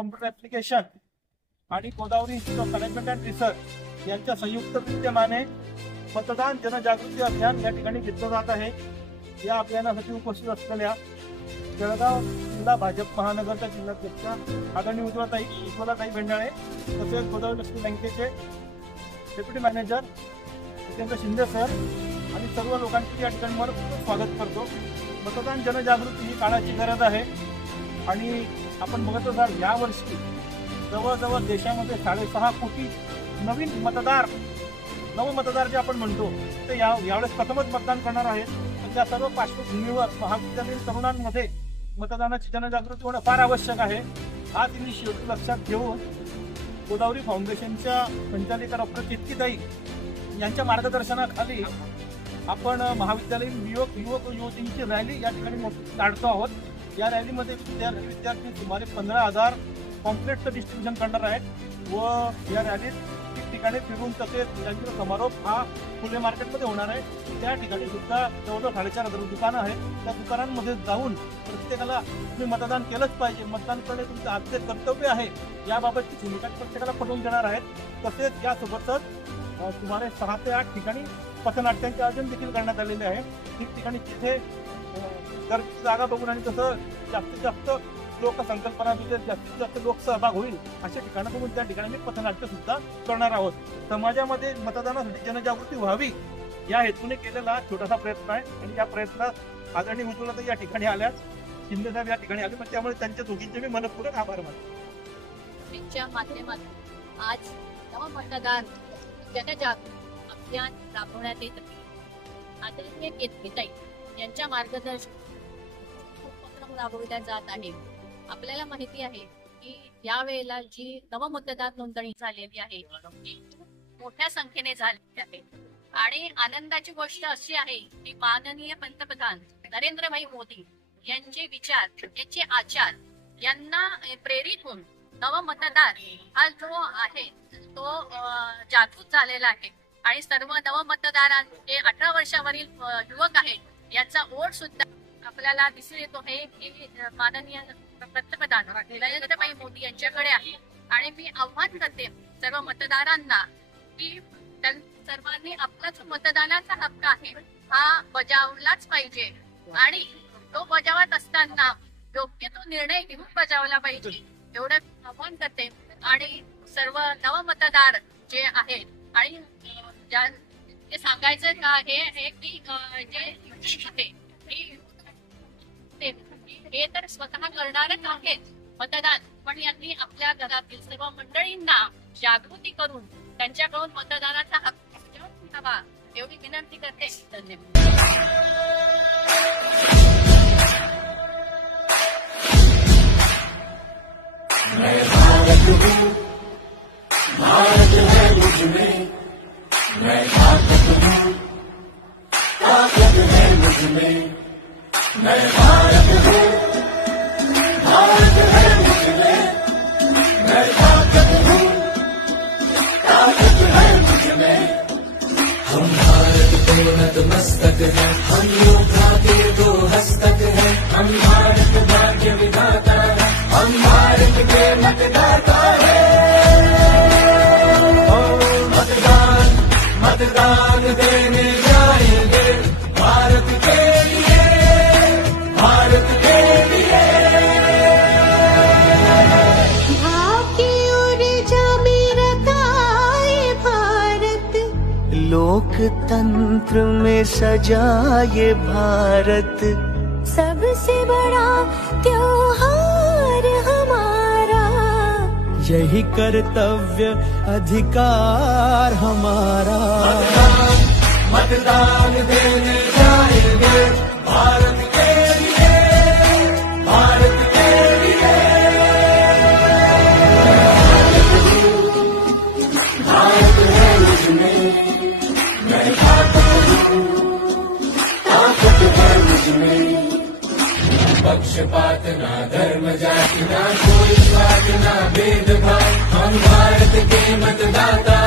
Computer application आणि Godavari institute of management and research यांच्या संयुक्त विद्यमाने मतदान जनजागृती अभियान या ठिकाणी घेतलं जात आहे। या अभियानासाठी उपस्थित असलेल्या जळगाव जिल्हा भाजप महानगरच्या जिल्हाध्यक्षा आदरणीय उज्ज्वलाताई भेंडाळे तसेच गोदावरी लक्ष्मी बँकेचे deputy manager Jitendra Shinde sir आणि सर्व लोकांचे या ठिकाणी मनपूर्वक स्वागत करतो। मतदान जनजागृती ही काळाची गरज आहे आणि आपण बघत असाल यावर्षी जवळजवळ देशामध्ये 6.5 कोटी नवीन नवमतदार जे आपण म्हणतो ते यावेळेस प्रथमच मतदान करणार आहेत। त्या सर्व पार्श्वभूमीवर महाविद्यालयीन तरुणांमध्ये मतदानाची जनजागृती होणं फार आवश्यक आहे। हा तिन्ही शेवटी लक्षात घेऊन गोदावरी फाउंडेशनच्या संचालिका डॉक्टर केतकीताई यांच्या मार्गदर्शनाखाली आपण महाविद्यालयीन युवक युवतींची रॅली या ठिकाणी काढतो आहोत। या रॅलीमध्ये विद्यार्थी सुमारे 15,000 पॉम्पलेटचं डिस्ट्रीब्युशन करणार आहेत व या रॅलीत ठिकाणी फिरून तसेच त्यांचा समारोप हा फुले मार्केटमध्ये होणार आहे। त्या ठिकाणी सुद्धा जवळजवळ 4,500 दुकानं आहेत। त्या दुकानांमध्ये जाऊन प्रत्येकाला तुम्ही मतदान केलंच पाहिजे, मतदान करणे तुमचं आद्य कर्तव्य आहे याबाबतची भूमिका प्रत्येकाला पटवून देणार आहेत। तसेच यासोबतच सुमारे 6 ते 8 ठिकाणी पथनाट्यांचे आयोजन देखील करण्यात आलेले आहे। ठिकठिकाणी तिथे जागा बघून आणि तसं जास्तीत जास्त लोकसंकल्पना जास्तीत जास्त लोकसहभाग होईल अशा ठिकाणं बघून त्या ठिकाणी पथनाट्य सुद्धा करणार आहोत। समाजामध्ये मतदानासाठी जनजागृती व्हावी या हेतूने केलेला छोटासा प्रयत्न आहे आणि या प्रयत्नात आदरणीय उज्ज्वलाताई या ठिकाणी आल्यास शिंदे साहेब या ठिकाणी आले, पण त्यामुळे त्यांच्या दोघींचे मी मनपूर्वक आभार मानतो। त्यांच्या माध्यमातून आज नवमतदार जनजागृती अभियान राबवण्यात येत आहे। आदरणीय केतकीताई यांच्या मार्गदर्शनात उपक्रम राबवल्या जात आहे। आपल्याला माहिती आहे की यावेळेला जी नवमतदार नोंदणी झालेली आहे ती मोठ्या संख्येने झालेली आहे आणि आनंदाची गोष्ट अशी आहे की माननीय पंतप्रधान नरेंद्र भाई मोदी यांचे विचार यांचे आचार यांना प्रेरित होऊन नवमतदार हा जो आहे तो जागृत झालेला आहे आणि सर्व नवमतदारांचे 18 वर्षावरील युवक आहेत यांचा ओढ सुद्धा आपल्याला दिसून येतो आहे की माननीय पंतप्रधान नरेंद्र भाई मोदी यांच्याकडे आहे। आणि मी आव्हान करते सर्व मतदारांना की सर्वांनी आपला जो मतदानाचा हक्क आहे हा बजावलाच पाहिजे आणि तो बजावत असताना योग्य तो निर्णय घेऊन बजावला पाहिजे एवढं आव्हान करते। आणि सर्व नवमतदार जे आहेत आणि जे सांगायचं आहे की हे तर स्वतः करणारच आहेत मतदान, पण यांनी आपल्या घरातील सर्व मंडळींना जागृती करून त्यांच्याकडून मतदानाचा हक्क घ्यावा एवढी विनंती करते। धन्यवाद। हम भारत के नतमस्तक हैं, हम योद्धा के 2 हस्तक हैं। हम भारत भाग्य विधाता है, हम भारत के मतदाता है। मतदान मतदान देने जाएंगे भारत के लिए, भारत के लिए। लोकतंत्र में सजा ये भारत, सबसे बड़ा त्योहार हमारा, यही कर्तव्य अधिकार हमारा। मतदान देने जाएंगे भारत के लिए, भारत के लिए। भारत है मुझमें, मैं ताकत है मुझमें। पक्षपात ना धर्म जाति ना कोई बात ना भेदभाव, हम भारत के मतदाता